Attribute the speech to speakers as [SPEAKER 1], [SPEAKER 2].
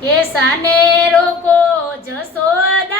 [SPEAKER 1] કે સાને રોકો જસોદા